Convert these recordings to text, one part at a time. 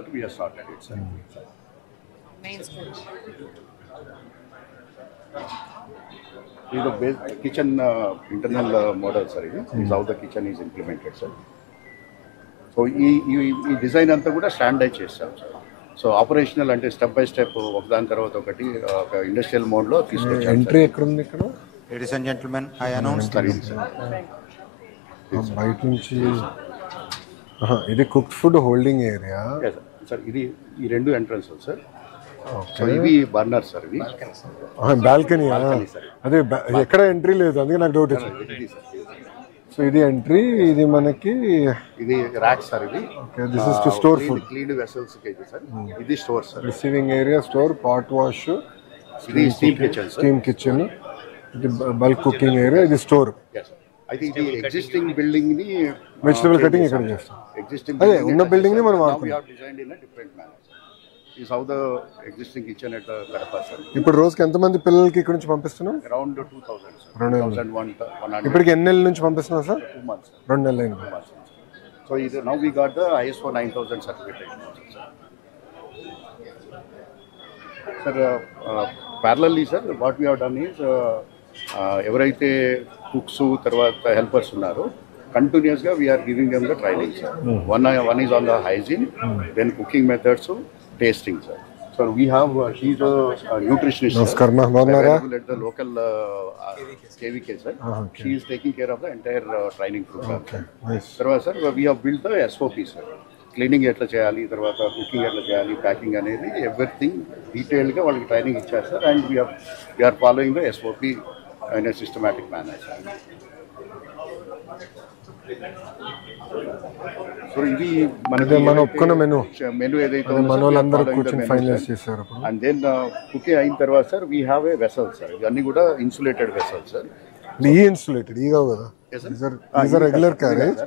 తోటి we have started it, sir. Main street. This is the kitchen internal model, sir. This is how the kitchen is implemented, sir. So ఈ design అంతా కూడా standardise చేస్తాం sir. So operational అంటే step by step ఒకదాని తర్వాత ఒకటి ఒక industrial మోడ్లో తీసుకొచ్చాం. ఎంట్రీ ఎక్కడ ఉంది ఇక్కడ? Ladies and gentlemen, I announce sir బయట నుంచి ఇది cooked food holding area. Sir ఇది ఈ రెండు ఎంట్రన్స్ సార్. సో ఇవి బర్నర్ సార్, ఇవి బాల్కనీ. అదే ఎక్కడ ఎంట్రీ లేదు, అందుకే నాకు డౌట్ వచ్చింది. సో ఇది ఎంట్రీ, ఇది మనకి ఇది ర్యాక్ సార్. ఇది this is to store food, clean vessels కి సార్. ఇది store sir. Receiving area, store, pot wash, ఇది steam kitchen sir. Steam kitchen, ఇది బల్క్ కుకింగ్ ఏరియా, ఇది స్టోర్. అయితే ఇది ఎగ్జిస్టింగ్ బిల్డింగ్ ని వెజిటబుల్ కటింగ్ ఇక్కడ చేస్తాం. ఎగ్జిస్టింగ్ అదే ఉన్న బిల్డింగ్ ని మనం వాడుకుంటాం. Designed in different manner. Is how the existing kitchen at Kadapa sir. ఇప్పుడు రోజుకి ఎంతమంది పిల్లలకి ఇక్కడ నుంచి పంపిస్తున్నాం? Around 2000 sir. 2001. ఇప్పటికి ఎన్ని నెలల నుంచి పంపిస్తున్నాం సార్? 2 months. 2 నెలలు అయింది. సో ఇది now we got the ISO 9000 certification sir. Parallelly sir what we have done is ఎవరైతే కుక్స్ తర్వాత హెల్పర్స్ ఉన్నారో కంటిన్యూస్గా we are giving them the training sir. One is on the hygiene, then cooking methods, tasting sir. So we have షీఈ్ nutritionist at the local KVK sir. She is taking care of the entire training program. తర్వాత sir we have build the SOP sir. Cleaning ఎట్లా చేయాలి, తర్వాత cooking ఎట్లా చేయాలి, packing అనేది everything డీటెయిల్గా వాళ్ళకి ట్రైనింగ్ ఇచ్చారు సార్. And we are following the SOP in a systematic manner. సో ఇది మన ఒప్పుకున్న మెనూ ఏదైతే మనోళ్ళందరూ కూర్చొని ఫైనలైజ్ చేశారు. అండ్ దెన్ కుకింగ్ అయిన తర్వాత sir we have a vessel sir. ఇవన్నీ కూడా ఇన్సులేటెడ్ వెసల్ సార్. ఇన్సులేటెడ్ ఈ కావు కదా, రెగ్యులర్ క్యారేజ్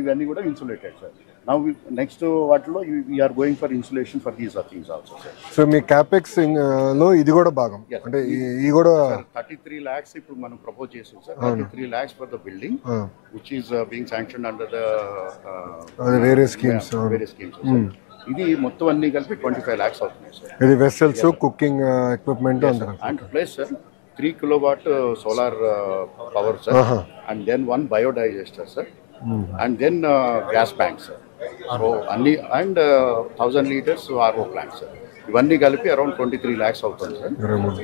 ఇవన్నీ కూడా ఇన్సులేటెడ్ సార్. Now next వాటిలో we are going for insulation for these things also sir. So me capex లో ఇది కూడా భాగం అంటే ఈ కూడా 33 lakhs ఇప్పుడు మనం ప్రపోజ్ చేసాం sir. 33 lakhs for the building which is being sanctioned under the various schemes. ఇది మొత్తం అన్ని కలిపి 25 lakhs అవుతుంది సార్. ఇది vessels, cooking equipment and plus sir 3 kilowatt solar power sir. And then one biodigester sir. And then gas bank sir. So only and 1000 liters RO plant sir. ఇవన్నీ కలిపి around 23 lakhs అవుతుంది sir.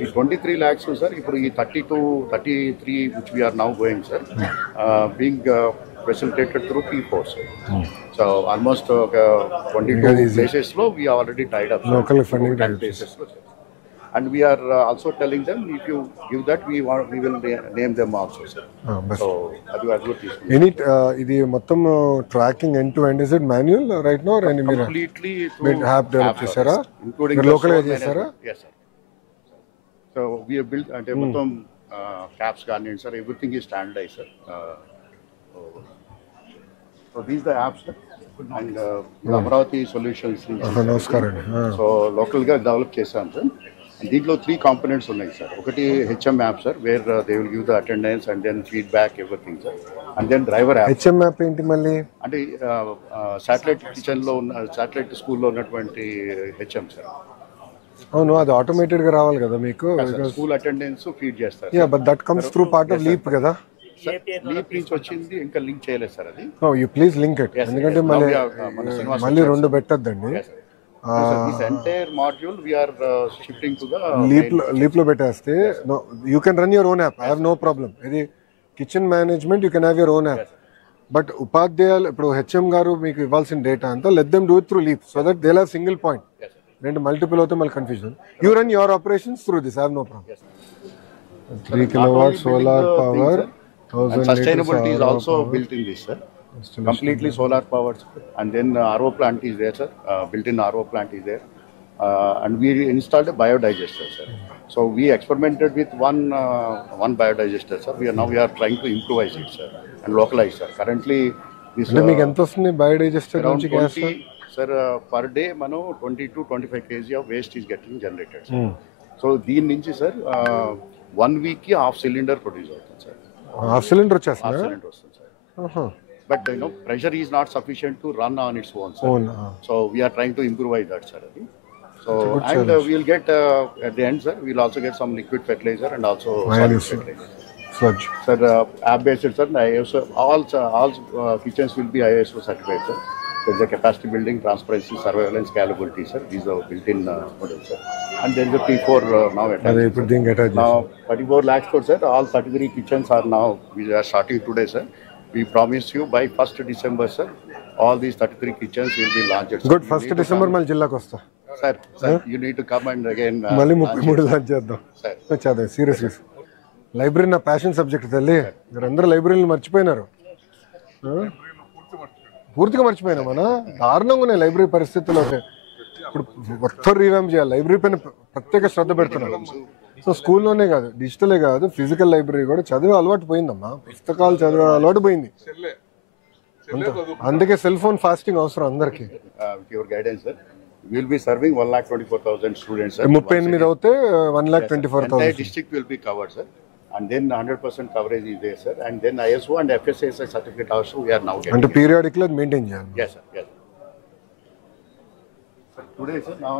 ఈ 23 lakhs sir ఇప్పుడు ఈ 33 which we are now going sir being facilitated through P4 sir. So almost 22 places లో we are already tied up local funding places. And we are also telling them if you give that we will name them also sir. So adu good. Any idi mottam tracking end to end, is it manual right now or any completely through app develop chesara including local chesara? Yes sir. So we have built ante mottam caps garnet sir, everything is standardized sir. So these the apps sir. And Amravati solutions namaskaram. So local ga develop chesam sir. దీంట్లో 3 components ఉన్నాయి సార్. ఒకటి HM app sir, where they will give the attendance and then feedback everything sir. And then driver app. HM app ఏంటి మళ్ళీ? అంటే satellite కిచెన్లో ఉన్న satellite స్కూల్లో ఉన్నటువంటి HM సార్. అవును, అది ఆటోమేటెడ్ గా రావాలి కదా మీకు. స్కూల్ అటెండెన్స్ ఫీడ్ చేస్తారు. Yeah but that comes through part of LEAP కదా. లీప్ నుంచి వచ్చింది, ఇంకా లింక్ చేయలేదు సార్ అది. No you please link it, ఎందుకంటే మళ్ళీ రెండు పెట్టద్దండి. This entire module we are shifting to the leap lo పెట్టేస్తే you can run your own app. I have no problem. ఇది kitchen management you can have your own app. But ఉపాధ్యాయులు ఇప్పుడు HM గారు మీకు ఇవ్వాల్సిన డేటా అంతా let them do it through Leap so that they'll have single point. రెండు multiple అవుతే మళ్ళీ confusion. You run your operations through this. I have no problem. 3 kilowatt solar power, 1000 sustainability is also built in this sir. Completely solar powered, and then RO plant is there sir. Built-in RO plant is there, and we installed a biodigester sir. So we experimented with one biodigester sir. We are trying to improvise it sir and localize sir. Currently this మీకు ఎంత వస్తుంది బయోడైజెస్టర్ నుంచి gas sir? Per day mano 20 to 25 kg of waste is getting generated sir. So దీని నుంచి sir 1 week ki half cylinder produce అవుతుంది sir. Half cylinder వచ్చేస్తుంది. Half cylinder వస్తుంది sir. but pressure is not sufficient to run on its own, sir. So we are trying to improvise that, sir. So and we'll get at the end, sir, we'll also get some liquid fertilizer and also solid fertilizer. Sludge. Sir, app-based, sir, ISO, all kitchens will be ISO certified, sir. There's a capacity building, transparency, surveillance, scalability, sir. These are built-in models, sir. And there is a P4 now attached. Now 34 lakhs crore, sir. All 33 kitchens are now, we are starting today, sir. We promise you by 1st December, sir, all these 33 kitchens will be launched. Sir. Good, 1st December mal జిల్లాకు వస్తా. Sir, you need to come and again. మళ్ళీ 33 launch చేద్దాం. చదే seriously. Library నా passion subject తల్లి. మీరందరూ లైబ్రరీని మర్చిపోయినారు. పూర్తిగా మర్చిపోయినా మన దారుణంగా ఉన్నాయి లైబ్రరీ పరిస్థితులు. ఇప్పుడు మొత్తం రీవ్యామ్ చేయాలి. లైబ్రరీ పైన ప్రత్యేక శ్రద్ధ పెడుతున్నారు. సో స్కూల్లోనే కాదు, డిజిటలే కాదు, ఫిజికల్ లైబ్రరీ కూడా చదివే అలవాటు పోయిందమ్మా. పుస్తకాలు చదివే అలవాటు పోయింది. అందుకే సెల్ ఫోన్ ఫాస్టింగ్ అవసరం అందరికి. Your guidance, sir. We will be serving 1,24,000 students, sir. 38 అవుతే 1,24,000. Entire district will be covered, sir. And then 100% coverage is there, sir. And then ISO and FSSAI certificate also we are now getting. And periodically maintain చేయాలి. Yes, sir. Yes. Sir, today, sir, now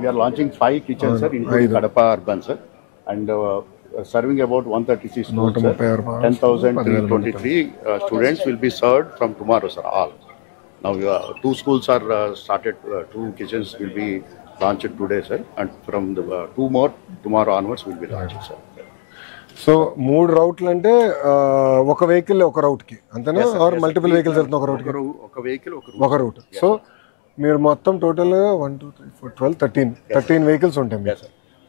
we are launching 5 kitchens, sir, including Kadapa urban, sir, and serving about 136 schools, sir. 10,323 students will be served from tomorrow, sir. All. Now 2 schools are started. 2 kitchens will be launched today, sir, and from the 2 more tomorrow onwards will be launched, sir. So 3 రౌట్లు అంటే ఒక vehicle ఒక రౌట్ కి అంతేనా? Are multiple vehicles వెళ్తున్నా ఒక రౌట్ కి? ఒక vehicle ఒక రూట్. సో మీరు మొత్తం టోటల్ 1 2 3 4 12 13 వెహికల్స్ ఉంటాయి.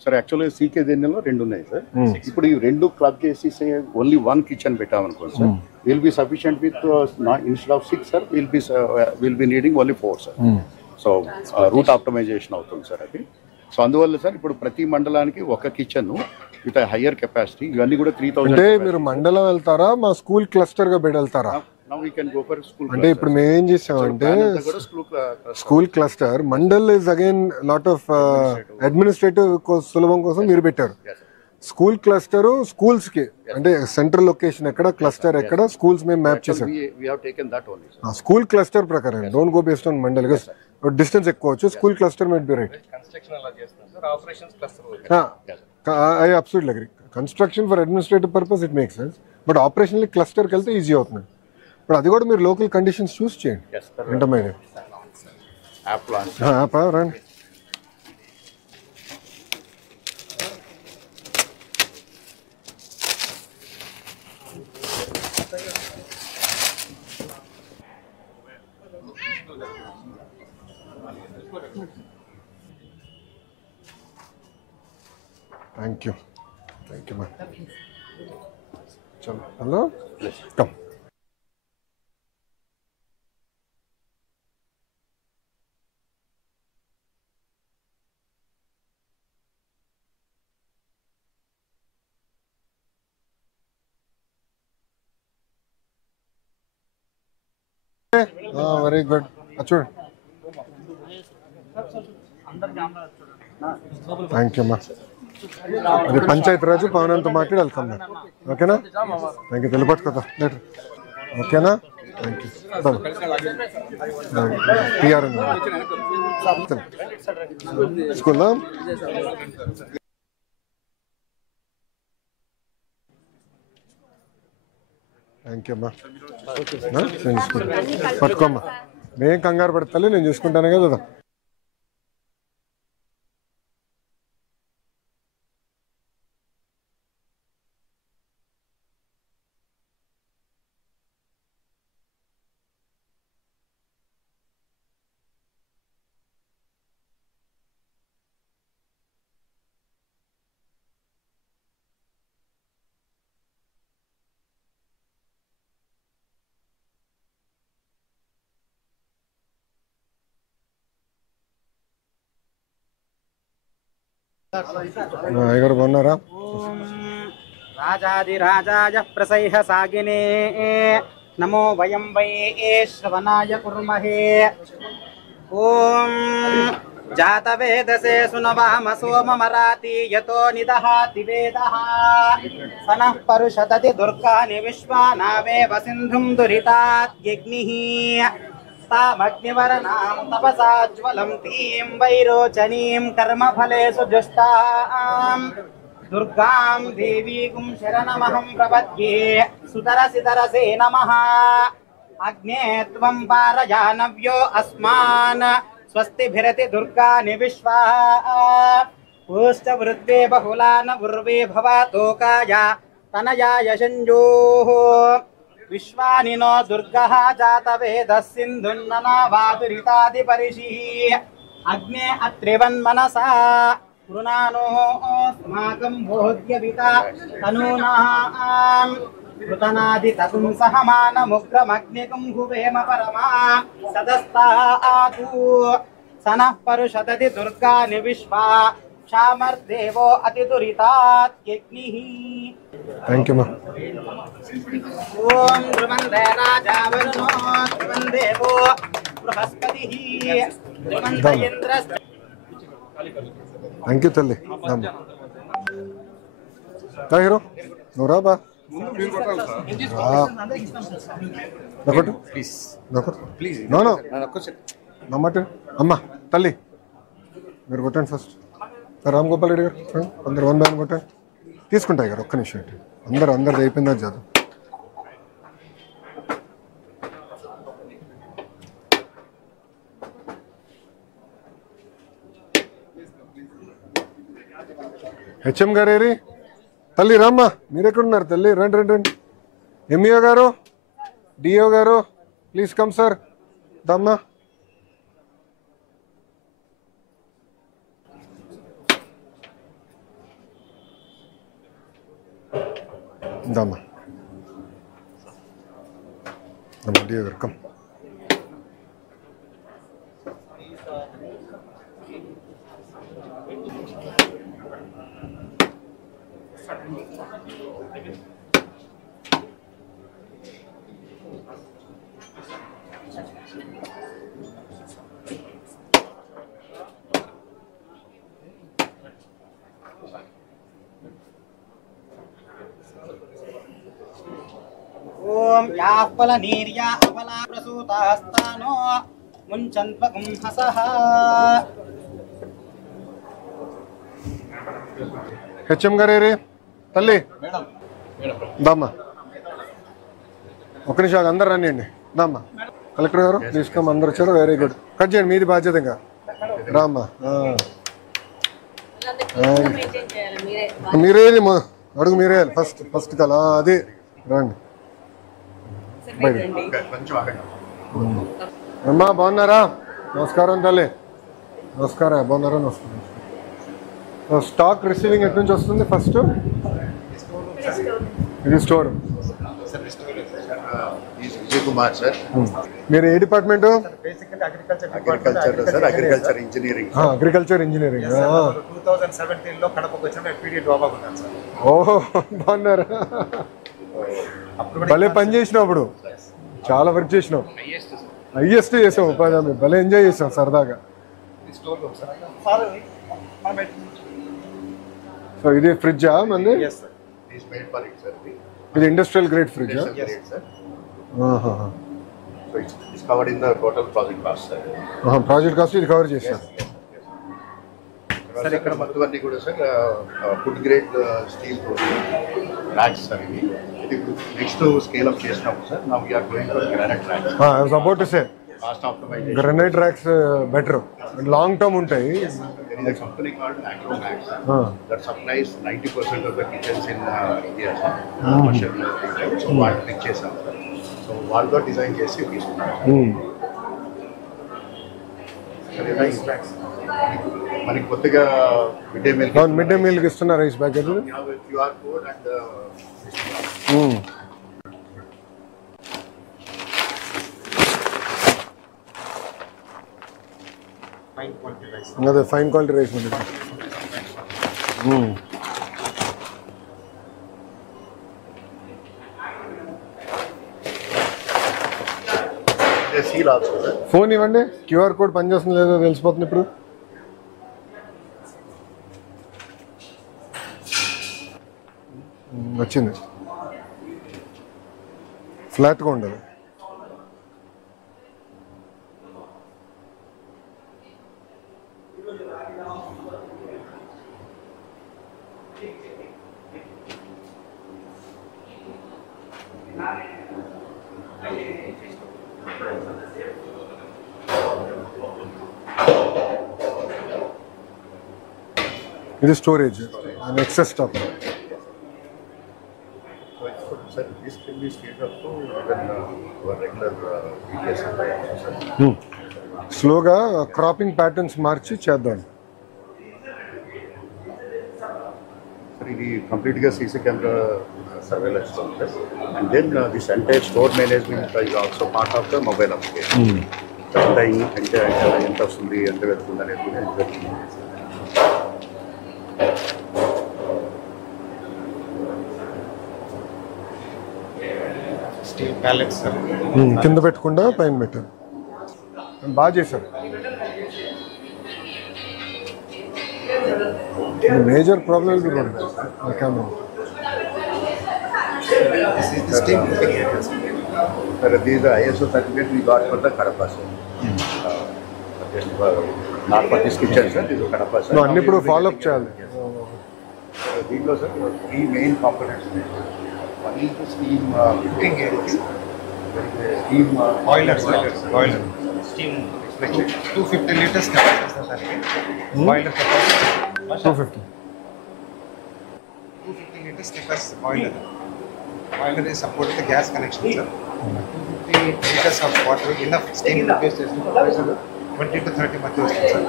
సార్ యాక్చువల్గా సీకే దేనిలో 2 ఉన్నాయి సార్. ఇప్పుడు ఈ 2 క్లబ్ చేసి ఓన్లీ 1 కిచెన్ పెట్టామనుకోండి sir, will be sufficient with instead of 6, sir, will be needing only 4, sir. So root optimisation అవుతుంది సార్ అది. సో అందువల్ల సార్ ఇప్పుడు ప్రతి మండలానికి ఒక కిచెన్ విత్ హయ్యర్ కెపాసిటీ. ఇవన్నీ కూడా 3,000. అంటే మీరు మండలం వెళ్తారా, మా స్కూల్ క్లస్టర్ గా వెళ్తారా? అంటే ఇప్పుడు మేము ఏం చేసామంటే school cluster mandal is again lot of administrative సులభం కోసం మీరు పెట్టారు. స్కూల్ క్లస్టర్ స్కూల్స్ కి అంటే సెంట్రల్ లొకేషన్ ఎక్కడ, క్లస్టర్ ఎక్కడ, స్కూల్స్ మేము మ్యాప్ చేసాం. స్కూల్ క్లస్టర్ ప్రకారం don't go based on mandal. Distance ఎక్కువ వచ్చు. School cluster might be right. I absolutely agree. Construction for administrative purpose it makes sense, but operationally క్లస్టర్కి వెళ్తే ఈజీ అవుతుంది. ఇప్పుడు అది కూడా మీరు లోకల్ కండిషన్స్ చూస్ చేయండి. ఏంటమ్మా ఇది? రండి. Thank you ma'am. చలో హలో కమ్. Very good. చూడండి. థ్యాంక్ యూ అమ్మా. అది పంచాయతీ రాజు పవనంతో మాట్లాడి వెళ్తాం మేము. ఓకేనా? Thank you. తెలిపట్టుకోదా లెటర్. ఓకేనా? Thank you. టీఆర్ స్కూల్లో థ్యాంక్ యూ అమ్మా. నేను చూసుకుంటా. పట్టుకోమ్మా. నేను కంగారు పడతాలే, నేను చూసుకుంటాను కదా. అయ్యగారు బాగున్నారా? రాజాదిరాజాయ ప్రసైహ సాగినే నమో వయం వై శ్రవణాయ కుర్మహే. ఓం जातवेदसे सुनवाम सोममराति यतो निदहाति वेदः सनः परुषतति दुर्गानि विश्वानावेव सिन्धुं दुरिताद्यग्निः तामग्निवरणां तपसाज्वलं तीं वैरोचनीं कर्मफलेषु जुष्टां दुर्गां देवीं शरणमहं प्रपद्ये सुतरसितरसे नमः अग्ने त्वं पारजानव्यो अस्मान् स्वस्तिभिरति दुर्गानि विश्वा पुष्टवृद्वे बहुलान उर्वे भवतोकाय तनयाय शञ्जोः विश्वानि नो दुर्गः जातवेदः सिन्धुन्ननावादुरितादिपरिशिः अग्ने अत्रिवन्मनसा कृणानोऽस्माकं बोध्यविता तनूनाम् कृतनादितकुं सहमानमुग्रमग्निकुं हुवेम परमा सदस्तातु सनः परुषदति दुर्गानि विश्वा क्षामर्देवो अतिदुरितात्यग्निः థ్యాంక్ యూ మా ॐ ध्रुवन्दे राजा वरुणो ध्रुवं देवो बृहस्पतिः ध्रुवन्त इन्द्रश्च థ్యాంక్ యూ తల్లి హీరో నువ్వు రా బా నొకటి ప్లీజ్ నో నమ్మట అమ్మ తల్లి మీరు కొట్టండి ఫస్ట్ రామ్ గోపాల్ రెడ్డి గారు అందరు వన్ బై వన్ కొట్టండి తీసుకుంటాయి గారు ఒక్క నిమిషం అందరు అయిపోయిందా చదువు హెచ్ఎం గారేరి తల్లి రామ్మా మీరెక్కడున్నారు తల్లి రండి రండి రండి ఎంఈఓ గారు డిఓ గారు ప్లీజ్ కమ్ సార్ దమ్మా దమ్మా దమ్మా డిఓ గారు కమ్ ॐ याफलनीर्या अफला प्रसूतास्तानो मुञ्चन्त्वकुं हसः హెచ్ఎం గారేరి తల్లి దమ్మా ఒక్క నిమిషం అందరు రండి దమ్మా కలెక్టర్ గారు తీసుకోమ అందరు వచ్చారు వెరీ గుడ్ కట్ చేయండి మీది బాధ్యత ఇంకా రామ్మా మీరేది అడుగు మీరే ఫస్ట్ కల అది రండి అమ్మా బాగున్నారా నమస్కారం తల్లి నమస్కారం బాగున్నారా నమస్కారం స్టాక్ రిసీవింగ్ ఎక్కడి నుంచి వస్తుంది ఫస్ట్ ఇది స్టోర్ విజయ్ కుమార్ సార్ మీరు ఏ department agriculture engineering agriculture engineering 2017 లో కడపకు వచ్చిన పీడీ డ్రాప్ అవుతున్నాను సార్. ఓహో బాగున్నారా భలే పని చేసినావు అప్పుడు చాలా వర్క్ చేసినావు హైయెస్ట్ చేసావు ఉపాధి హామీ భలే ఎంజాయ్ చేసాం సరదాగా సో ఇది ఫ్రిడ్జా మంది ఇది industrial grade fridge project cost ఇది కవర్ చేస్తారు సార్ ఇక్కడ మొత్తం అన్ని కూడా sir food grade steel racks sir ఇది నెక్స్ట్ స్కేల్ అప్ చేసినప్పుడు sir now we are going for granite racks I was about to say cost optimization granite racks better long term ఉంటాయి there is a company called Acromax that supplies 90% of the kitchens in India commercial so వాళ్ళు pick చేసాం so వాళ్ళతో design చేసి తీసుకున్నాం మనకి కొత్తగా mid day మీల్కి ఇస్తున్నా rice packet QR code and అదే ఫైన్ క్వాలిటీ రైస్ ఉంది సీల్ ఆల్సో సార్ ఫోన్ ఇవ్వండి క్యూఆర్ కోడ్ పనిచేస్తుంది లేదో తెలిసిపోతుంది ఇప్పుడు వచ్చింది ఫ్లాట్గా ఉండదు. ఇది storage and excess stock. So it's good, sir. This can be scaled up to even our regular BTS supply also, sir. స్లోగా క్రాపింగ్ ప్యాటర్న్స్ మార్చి చేద్దాం. Sir, ఇది కంప్లీట్గా సీసీ కెమెరా సర్వేలెన్స్ ఉంటుంది. And then this entire store management is also part of the mobile application. ఎంత వస్తుంది, ఎంత వెళ్తుంది అనేది స్టీల్ ప్యాలెట్స్ సార్. కింద పెట్టకుండా పైన పెట్టారు. బాగా చేశారు. Major problem camera. Steam cooking areas. Sir, these are ISO certificate we got for the Kadapa, sir. Not for this kitchen, sir. This is Kadapa, sir. అన్ని ఇప్పుడు ఫాలో అప్ చేయాలి. దీంట్లో సార్ 3 మెయిన్ కాంపోనెంట్స్ ఉన్నాయి. One is the steam cooking areas. Steam boiler boiler steam 250 litres capacity sir దానికి. Boiler capacity 250. 250 litres capacity boiler. Boiler is supporting the gas connection, sir. 250 liters of water enough steam produce చేస్తుంది. 20 to 30 మధ్య వస్తుంది sir.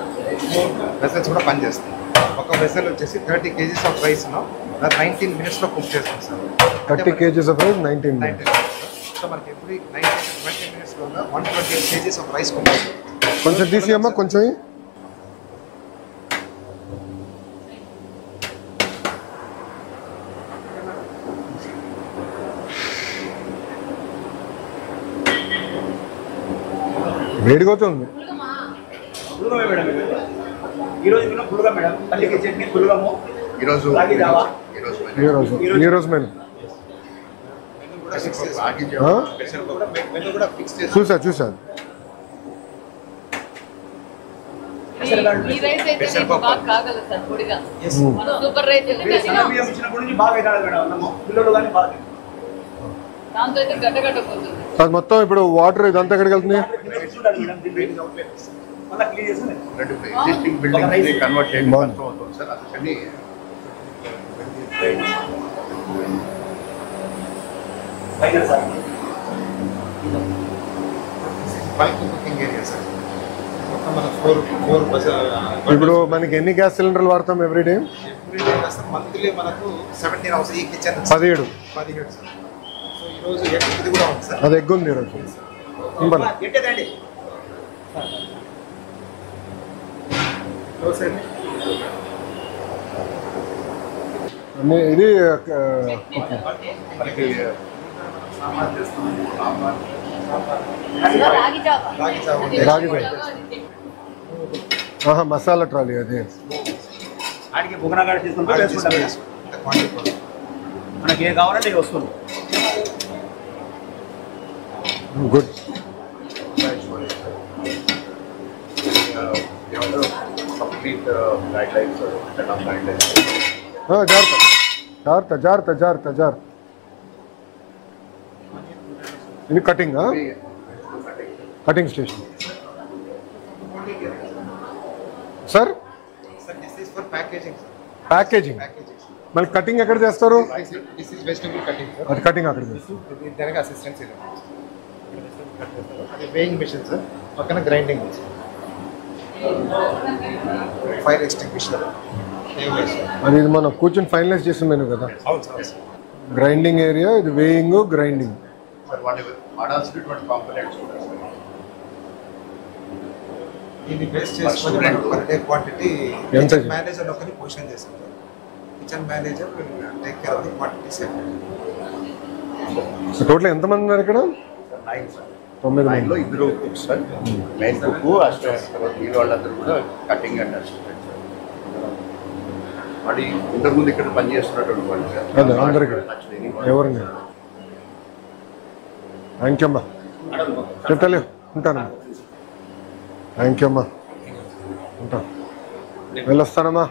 Vessels కూడా పనిచేస్తాయి. ఒక vessel వచ్చేసి 30 kgs of rice 19 minutes cook చేస్తాం sir. 30 kgs of rice 19 minutes. So మనకి every 20 minutes లో 120 kgs ఆఫ్ రైస్ కుక్ చేస్తాం. కొంచెం తీసియమ్మా, కొంచెం వేడిగోతుంది. పులుగమే మేడం. ఈరోజు కూడా పులుగ మేడం. పల్లికి చట్నీ పులుగము. ఈరోజు మెను మెను కూడా ఫిక్స్ చేసి చూసా ఈ రైస్ అయితే బాగా కాగలదు సార్ పొడిగా. సూపర్ రైస్ బియ్యం ఇచ్చినప్పటి నుంచి బాగా అవుతాడు మేడం. అన్నము పిల్లలు కానీ బాగా దాంతో అయితే గడ్డగడ్డపోతుంది. అది మొత్తం ఇప్పుడు వాటర్ ఇదంతా ఎక్కడికి వెళ్తుంది? చూడాలి మేడం. దీన్ని మళ్ళీ క్లీన్ చేసి రెండు ఎగ్జిస్టింగ్ బిల్డింగ్స్ కన్వర్ట్ చేయడం కష్టం అవుతుంది సార్. అందుకని final sir bulk cooking area sir. మొత్తం మన 4 బస్ ఇప్పుడు మనకి ఎన్ని గ్యాస్ సిలిండర్లు వాడతాం ఎవ్రీడే? Everyday sir. మంత్లీ మనకు 17 అవర్స్ ఈ కిచెన్ 17 సార్. సో ఈరోజు ఇది కూడా ఉంది సార్. అది ఎగ్ ఉంది ఈరోజు. ఎట్టేదండి ఇది మనకి రాగి జావా. రాగి మసాలా ట్రాలీ అది. ఆడికి బుగనగాడ తీసుకుంటే వేసుకుంటాం మేడం. మనకి ఏ కావాలంటే ఇవి వస్తుంది. Good. Complete guidelines set of guidelines. జాగ్రత్త. ఇది cutting station sir. This is for packaging sir. Packaging మళ్ళీ కటింగ్ ఎక్కడ చేస్తారు? This is vegetable cutting sir. అది కటింగ్ అక్కడ చేస్తారు. దానికి అసిస్టెన్స్ అది వేయింగ్ మిషన్ సార్. పక్కన గ్రైండింగ్ ఫైర్ ఎక్స్టింగ్విషర్. అది ఇది మనం కూర్చొని ఫైనలైజ్ చేసిన మెను కదా. అవును సార్. గ్రైండింగ్ ఏరియా, ఇది వేయింగ్, గ్రైండింగ్. సార్ వాడాల్సినటువంటి కాంపోనెంట్స్ కూడా సార్. దీన్ని బేస్ చేసుకొని పర్ డే క్వాంటిటీ ఎంత? కిచెన్ మేనేజర్ ఒకరిని పొజిషన్ చేస్తాం sir. Kitchen manager will take care of the quantity set. Total ఎంతమంది ఉన్నారు ఇక్కడ? 9 సార్. 9 మంది. 9లో 2 cooks sir. Main cook assistant తర్వాత వీళ్ళందరూ కూడా కటింగ్ అండ్ అసిస్టెంట్ సార్. వాడి ఇంతకుముందు ఇక్కడ పనిచేస్తున్నటువంటి వాళ్ళు సార్. అదే అందరికీ ఎవరిని థ్యాంక్ యూ అమ్మా చెప్తలే ఉంటానమ్మా థ్యాంక్ యూ అమ్మా ఉంటాను వెళ్ళొస్తానమ్మా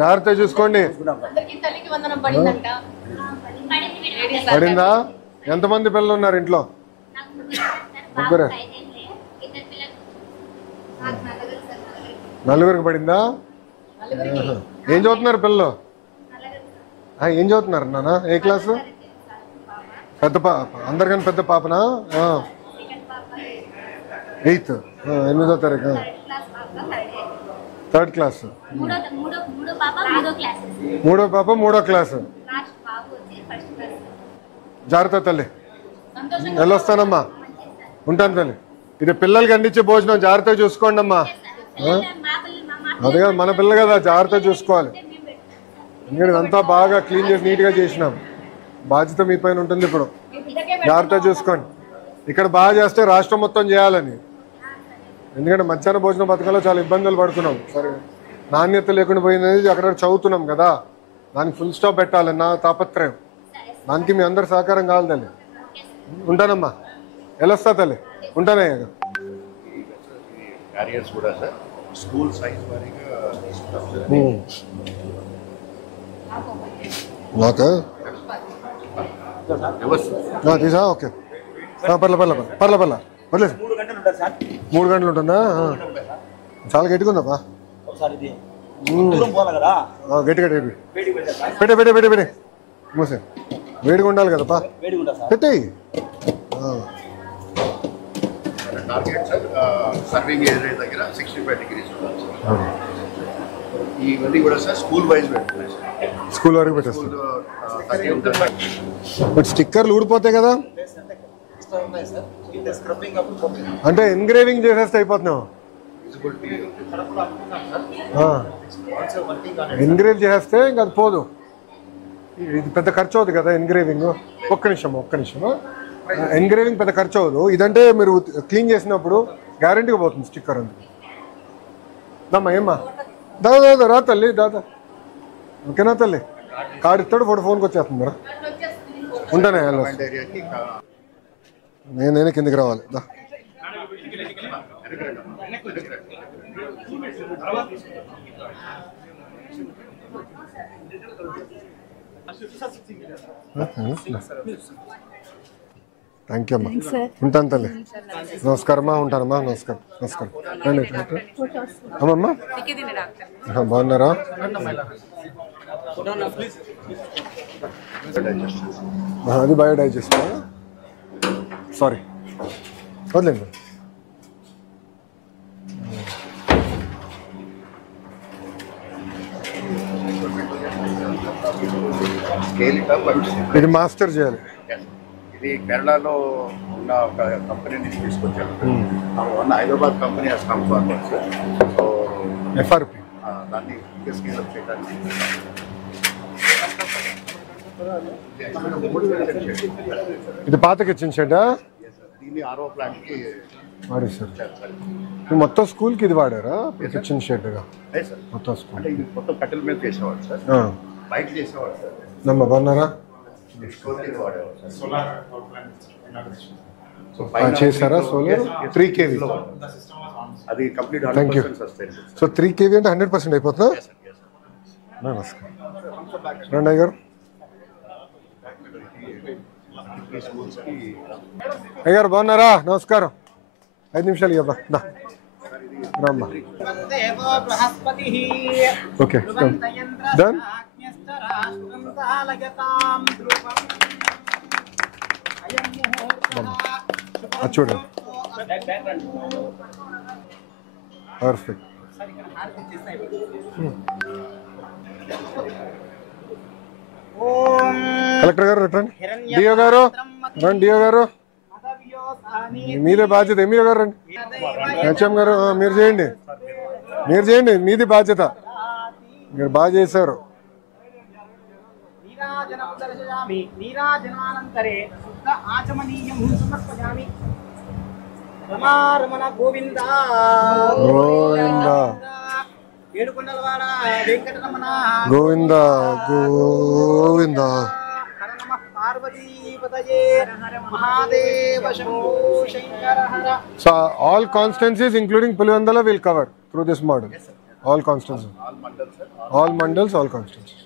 జాగ్రత్త చూసుకోండి అందరికీ తల్లికి వందనం పడిందంట. పడిందా ఎంతమంది పిల్లలు ఉన్నారు ఇంట్లో ముగ్గురే నలుగురికి పడిందా ఆహా. ఏం చదువుతున్నారు పిల్లలు ఏం చదువుతున్నారు నాన్న ఏ క్లాసు పెద్ద పాప అందరికన్నా పెద్ద పాపనా 8th 8వ తరగతి 3rd క్లాస్ మూడో పాప 3వ క్లాసు జాగ్రత్త తల్లి వెళ్ళొస్తానమ్మా ఉంటాను తల్లి ఇది పిల్లలకి అందించే భోజనం జాగ్రత్తగా చూసుకోండి అమ్మా అదే కదా మన పిల్ల కదా జాగ్రత్తగా చూసుకోవాలి ఎందుకంటే ఇదంతా బాగా క్లీన్ చేసి నీట్గా చేసినాం బాధ్యత మీ పైన ఉంటుంది ఇప్పుడు జాగ్రత్తగా చూసుకోండి ఇక్కడ బాగా చేస్తే రాష్ట్రం మొత్తం చేయాలని ఎందుకంటే మధ్యాహ్న భోజన పథకంలో చాలా ఇబ్బందులు పడుతున్నాం సరే నాణ్యత లేకుండా పోయింది అక్కడ చదువుతున్నాం కదా దానికి ఫుల్ స్టాప్ పెట్టాలి నా తాపత్రయం దానికి మీ అందరు సహకారం కావాలి తల్లి ఉంటానమ్మా వెళ్ళొస్తా తల్లి ఉంటానే క్యారియర్స్ కూడా సార్ స్కూల్ సైజ్ వారీగా తీసుకుంటాం సార్. నాకా తీసా ఓకే పర్లే వదిలేదు 3 గంటలు ఉంటుంది సార్. 3 గంటలు ఉంటుందా చాలా గట్టిగా ఉందప్పా ఒకసారి ఇది దూరం పోవాలి కదా, గట్టిగా వేడిగా ఉంటుంది సార్. పెట్టే మూసే వేడిగా ఉండాలి కదప్పా వేడిగా ఉంటుంది సార్. పెట్టేయి టార్గెట్ సార్ సర్వింగ్ ఏరియా దగ్గర 65 degrees ఉండాలి సార్. ఇవన్నీ కూడా సార్ స్కూల్ వైజ్ పెట్టుకున్నాయి సార్. స్కూల్ వరకు పెట్టేస్తాం స్కూల్ 30 ఉంటుంది సార్. బట్ స్టిక్కర్లు ఊడిపోతాయి కదా అంటే ఎన్గ్రేవింగ్ చేసేస్తే అయిపోతున్నావు విజిబిలిటీ ఎన్గ్రేవ్ చేస్తే ఇంకా అది పోదు ఇది పెద్ద ఖర్చు అవుతుంది కదా ఎన్గ్రేవింగ్ ఒక్క నిమిషం ఎన్గ్రేవింగ్ పెద్ద ఖర్చు అవ్వదు ఇదంటే మీరు క్లీన్ చేసినప్పుడు గ్యారంటీగా పోతుంది స్టిక్కర్ అంతా దమ్మా ఏమ్మా దాదా రా తల్లి దాదా ఓకేనా తల్లి కార్డు ఇస్తాడు ఫోన్కి వచ్చేస్తుంది రా ఉంటానే ఏరియాకి నేనే కిందికి రావాలి దా థ్యాంక్ యూ అమ్మా ఉంటాను తల్లి నమస్కారమ్మా ఉంటానమ్మా నమస్కారం రండి అమ్మమ్మా బాగున్నారా అది బయోడైజెస్ట్ సారీ వదిలేండి స్కేల్ ఇట్ అప్ అండ్ ఇది మాస్టర్ చేయాలి ఇది కేరళలో ఉన్న ఒక కంపెనీని తీసుకొచ్చాను. One Hyderabad company has come forward sir. So FRP దాన్ని స్కేల్ అప్ చేయడానికి ఇది పాత కిచెన్ షెడ్ దీన్ని ఆర్ఓ ప్లాంట్కి వాడేశారు మొత్తం స్కూల్కి ఇది వాడారా కిచెన్ షెడ్గా సార్. మొత్తం స్కూల్ అంటే ఇది మొత్తం కట్టెల మీద చేసేవాడు సార్, బయట చేసేవాడు సార్. నమ్మ బాగున్నారా స్టోరేజ్ వాడేవాడు సార్. సో చేశారా సోలార్ 3 kV అది complete Thank you. 100% sustainable sir. So 3 kV అంటే 100% అయిపోతుందా నమస్కారం రండి అయ్య గారు అయ్యారు బాగున్నారా నమస్కారం 5 నిమిషాలు ఇవ్వ రామ్మా ఓకే డన్ అది చూడండి పర్ఫెక్ట్ కలెక్టర్ గారు రండి డిఓ గారు రండి డిఓ గారు మీదే బాధ్యత ఎంఈఓ గారు రండి హెచ్ఎం గారు మీరు చేయండి మీది బాధ్యత మీరు బాగా చేశారు నీరాజనానంతరే శుద్ధ ఆచమనీయం సమర్పయామి. రమారమణ గోవింద గోవిందా ఏడుకొండలవాడ వెంకటరమణ గోవింద గోవింద. హర నమ పార్వతీపతయే మహాదేవ శంభో శంకర హర. So all constituencies including Pulivandala will cover through this model. All constituencies. All mandals, all constituencies.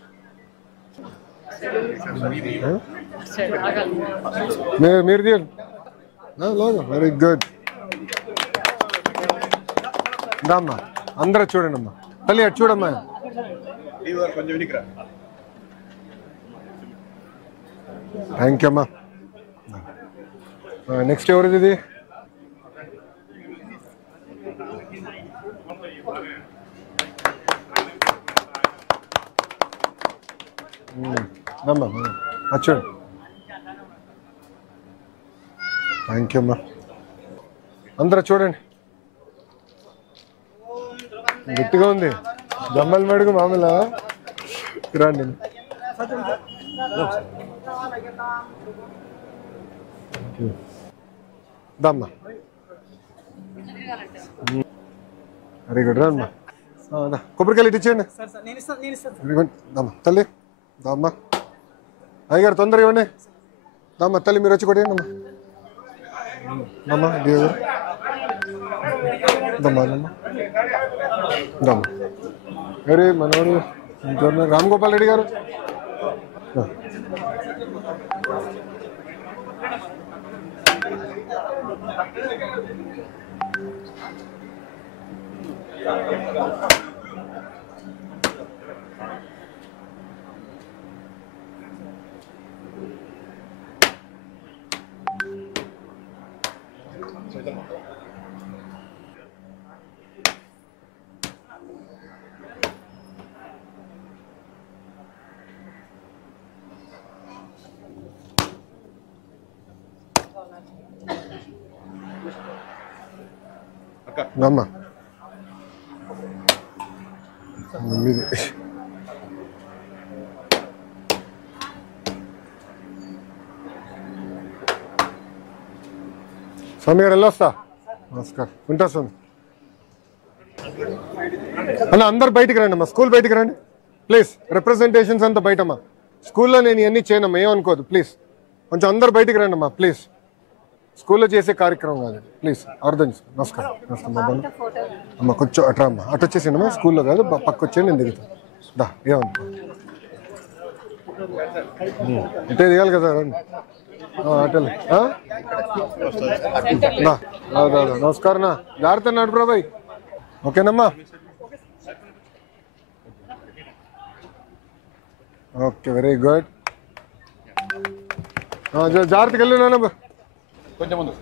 మీరు తీయండి. Very good. అమ్మా అందరూ చూడండి అమ్మా. తల్లి అటు చూడమ్మా. థ్యాంక్ యూ అమ్మా. నెక్స్ట్ ఎవరిది ఇది? అమ్మా చూడండి. థ్యాంక్ యూ అమ్మా. అందరూ చూడండి. గట్టిగా ఉంది. దమ్మల మడుగు మామూలు రండి. దమ్మా వెరీ గుడ్ రమ్మా. కొబ్బరికాయలు ఇటు ఇచ్చేయండి. దమ్మా తల్లి దమ్మా. అయ్యగారు తొందరగా ఇవ్వండి. దమ్మా తల్లి మీరు వచ్చి కొట్టేయండి అమ్మా. దమ్మా దమ్మా దమ్మా దమ్మా. ఎవరి మనోడు రామ్ గోపాల్ రెడ్డి గారు. అమ్మా మీది. స్వామి గారు వెళ్ళొస్తా. నమస్కారం. ఉంటా స్వామి. అన్న అందరు బయటికి రండి అమ్మా. స్కూల్ బయటికి రండి ప్లీజ్. రిప్రజెంటేషన్స్ అంతా బయటమ్మా. స్కూల్లో నేను ఇవన్నీ చేయనమ్మా, ఏమనుకోదు ప్లీజ్. కొంచెం అందరు బయటికి రండి అమ్మా ప్లీజ్. స్కూల్లో చేసే కార్యక్రమం కాదు ప్లీజ్, అర్థం చేసుకో. నమస్కారం. నమస్కారం బాబా. అమ్మ కొంచెం అట్రా అమ్మా. అటు వచ్చేసిందమ్మా. స్కూల్లో కాదు పక్క వచ్చేయండి, నేను దిగుతాను. దా ఏమనుకో. ఇటే దిగాలి కదా రండి. అటలే నమస్కారం. జాగ్రత్త నడుపురా బాయ్. ఓకేనమ్మా. Okay very good. జాగ్రత్తగా వెళ్ళినానమ్మా. కొంచెం ముందు.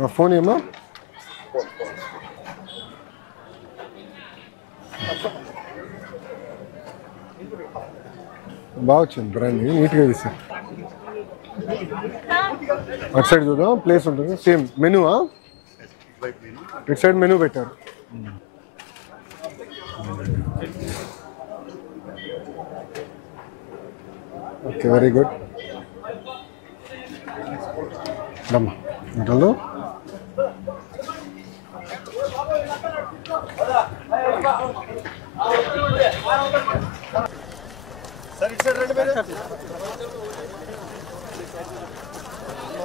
నా ఫోన్ ఏమా బాగా వచ్చింది. బ్రాండ్ నీట్గా తీసాను. అటు సైడ్ చూద్దాం ప్లేస్ ఉంటుంది. Same menu. ఇటు సైడ్ మెనూ పెట్టారు. Okay very good. రమ్మా ఇంట్లో.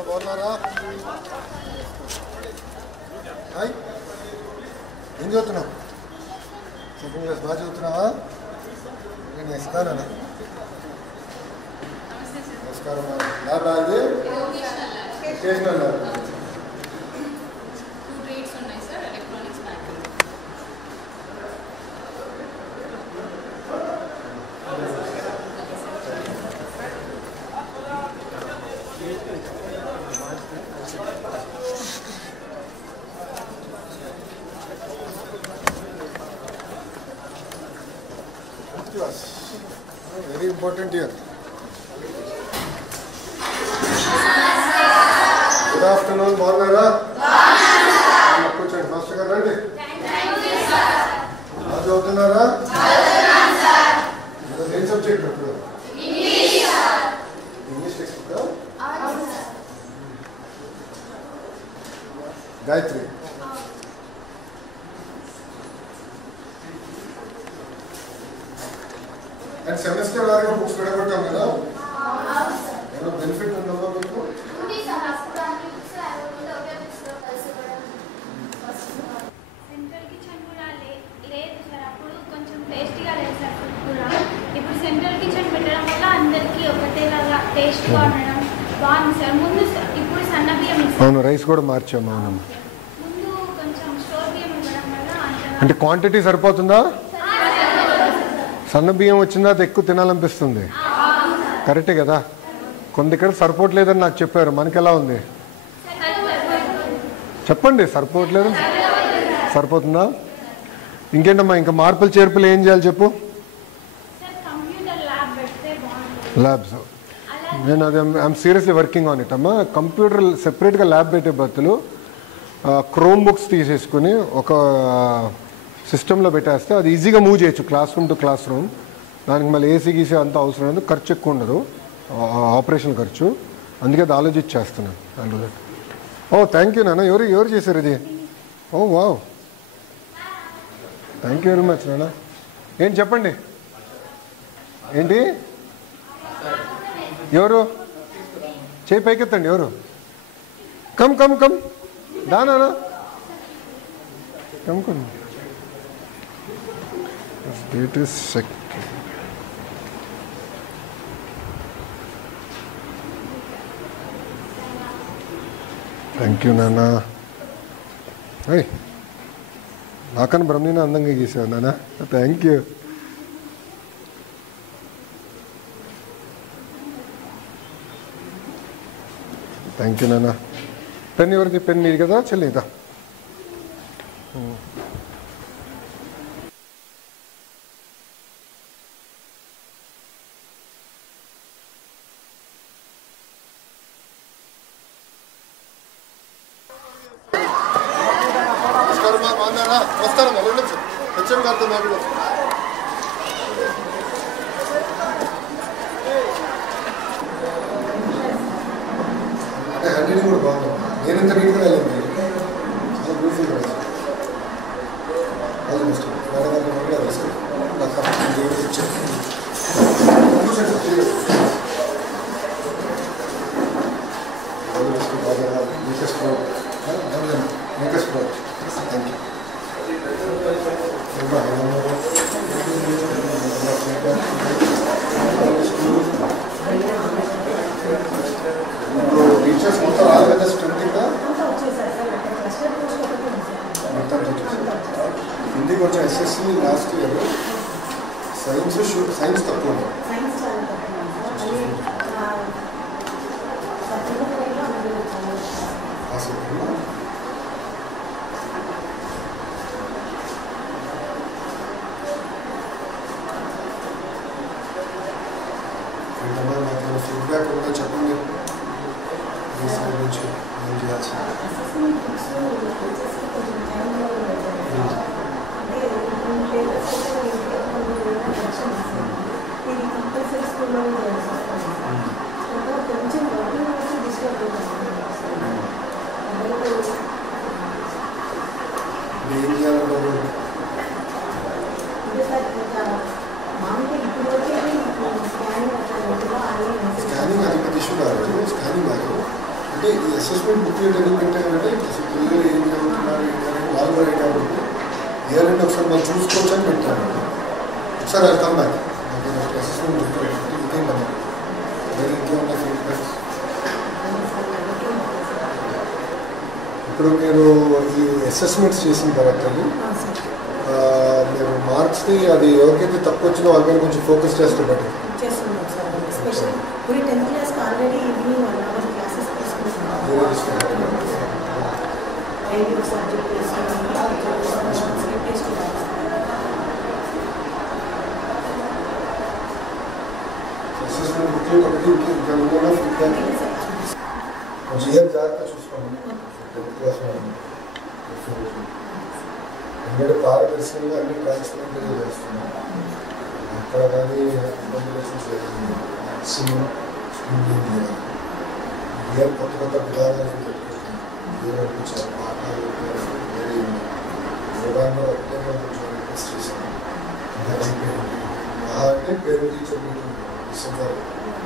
బాగున్నారా? ఏం చదువుతున్నావు? Second class. బాగా చదువుతున్నావా? నేను ఇస్తానా? నమస్కారం. ల్యాబ్ రాదు స్టేషనల్ lab. Very important here. Good afternoon, బాగున్నారా? కూర్చోండి. మాస్టర్ గారు రండి. బాగా చదువుతున్నారా? ఏం సబ్జెక్ట్ ఇప్పుడు? English text book. Gayatri and semester వారిగా బుక్స్ విడగొట్టాం కదా, ఏమైనా బెనిఫిట్ ఉంటుందా మీకు? సెంట్రల్ కిచెన్ కూడా లేదు సార్, అప్పుడు కొంచెం టేస్టీగా లేదు సార్ ఫుడ్ కూడా. ఇప్పుడు సెంట్రల్ కిచెన్ పెట్టడం వల్ల అందరికీ ఒకటేలాగా టేస్ట్గా ఉండడం బాగుంది సార్. ముందు ఇప్పుడు సన్న బియ్యం ఇస్తారు, అవును, రైస్ కూడా మార్చాము. అవును, ముందు కొంచెం స్టోర్ బియ్యం ఇవ్వడం వల్ల అంతగా అంటే క్వాంటిటీ సరిపోతుందా? సన్న బియ్యం వచ్చిన తర్వాత ఎక్కువ తినాలనిపిస్తుంది, కరెక్టే కదా. కొన్ని దగ్గర సరిపోవట్లేదని నాకు చెప్పారు, మనకి ఎలా ఉంది చెప్పండి. సరిపోవట్లేదు, సరిపోతుందా? ఇంకేంటమ్మా, ఇంకా మార్పులు చేర్పులు ఏం చేయాలి చెప్పు. సార్ కంప్యూటర్ ల్యాబ్ పెడితే బాగుంటుంది. ల్యాబ్స్ నేను అది I'm seriously working on it అమ్మా. కంప్యూటర్ సెపరేట్గా ల్యాబ్ పెట్టే బదులు క్రోమ్ బుక్స్ తీసేసుకుని ఒక సిస్టంలో పెట్టేస్తే అది ఈజీగా మూవ్ చేయొచ్చు class room to class room. దానికి మళ్ళీ ఏసీ గీసీ అంత అవసరం లేదు, ఖర్చు ఎక్కువ ఉండదు, ఆపరేషన్ ఖర్చు. అందుకే అది ఆలోచించి చేస్తున్నాను. And that. Oh thank you నాన్న. ఎవరు చేశారు ఇది? Oh wow, thank you very much నాన్న. ఏంటి చెప్పండి, ఏంటి? ఎవరు? చేయి పైకెత్తండి. ఎవరు? కమ్ కమ్ కమ్ దానా come come. Date is second. Thank you నాన్న. నాకన్నా బ్రహ్మీన అందంగా గీసావు నాన్న, థ్యాంక్ యూ. థ్యాంక్ యూ నాన్న. పెన్ ఎవరిది? పెన్ నీది కదా చెల్లిదా? వస్తారమ్మా, హెచ్ఎం గారితో మాట్లాడు. అంటే హ్యాండ్ కూడా బాగుంది. నేను ఇంత నీట్గా వెళ్ళింది, చాలా బ్యూటిఫుల్గా వేసాను. All the best. వేరే వేసాను. Thank you. టీచర్స్ మొత్తం రాలేదు స్ట్రెంత్ ఇంకా మొత్తం టీచర్స్. హిందీ కొంచెం ఎస్ఎస్సి లాస్ట్ ఇయర్, సైన్స్ తక్కువ ఉంది. ఫీడ్బ్యాక్ ఉందో చెప్పండి. మీ సైడ్ నుంచి ఏం చేయాల్సి? ఏం చేయాలంటారు? స్కానింగ్ అది పెద్ద ఇష్యూ కాదు. స్కానింగ్ కాదు అంటే ఈ అసెస్మెంట్ బుక్ ఎందుకు పెట్టారంటే అసలు పిల్లలు ఏం చదువుతున్నారు ఏంటంటే వాళ్ళు కూడా ఏంటి కాబట్టి ఇయర్ అండ్ ఒకసారి మనం చూసుకోవచ్చు అని పెట్టాను. ఒకసారి అది కమ్ బ్యాక్ అసెస్మెంట్ బుక్ ఇంకేం కదా వేరే ఇంకేమన్నా ఫీడ్బ్యాక్స్. ఇప్పుడు మీరు ఈ అసెస్మెంట్స్ చేసిన తర్వాత మీరు మార్క్స్ని అది ఎవరికైతే తక్కువ వచ్చినా వాళ్ళ మీద కొంచెం ఫోకస్ చేస్తే బెటర్. చేస్తున్నాం సార్. ఎస్పెషల్లీ పూరి 10th క్లాస్కి ఆల్రెడీ ఈవినింగ్ 1 hour క్లాసెస్ తీసుకుంటున్నాం. రేడియో సబ్జెక్ట్ అసెస్మెంట్ బుక్లో ఒకటి ఇంకా ఉన్న ఫీడ్బ్యాక్ కొంచెం ఏం జాగ్రత్తగా చూసుకోండి. 10th క్లాస్ ఎందుకంటే పారదర్శకంగా అన్ని ట్రాన్స్పరెంట్గా చేస్తున్నాం. అక్కడ కానీ ఇయర్ కొత్త కొత్త విధానాలు పెట్టుకుంటాం. దేవుడు చాలా మాట్లాడారు వేరే యోగాలో ఒకటే రిక్వెస్ట్ చేశాను అంటే పేరు టీచర్ మీటింగ్ డిసెంబర్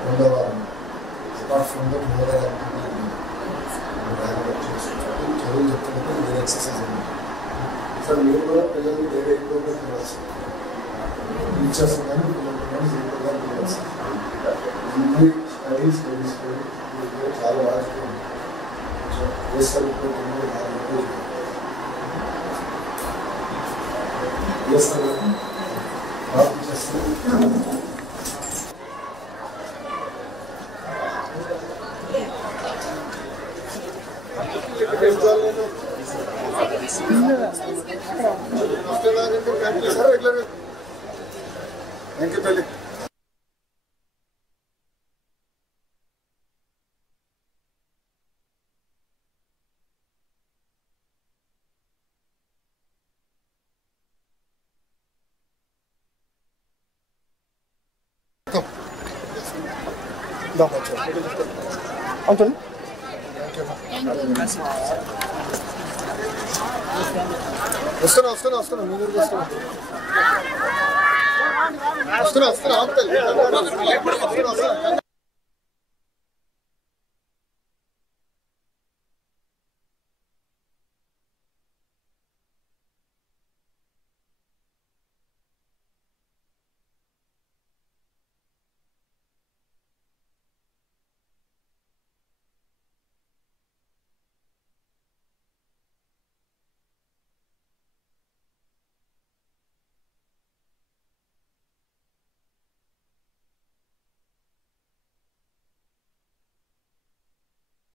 2వ వారం అపార్ట్ ఫ్రమ్ ద మోర్ చదువు చెప్తున్నప్పుడు వేరే ఎక్సర్సైజ్ ఉంది సార్ మీరు కూడా పిల్లల్ని వేరే ఏ ప్రోగ్రామ్ చేయాల్సి టీచర్స్ కానీ పిల్లలు కానీ ఏ ప్రోగ్రామ్ చేయాల్సి స్టడీస్ చాలా వాడుతుంది వేస్తారు బాగా చేస్తారు వెంకటపల్లి అంటుంది వస్తున్నా మీ దగ్గరికి వస్తున్నా ఆపుతాయి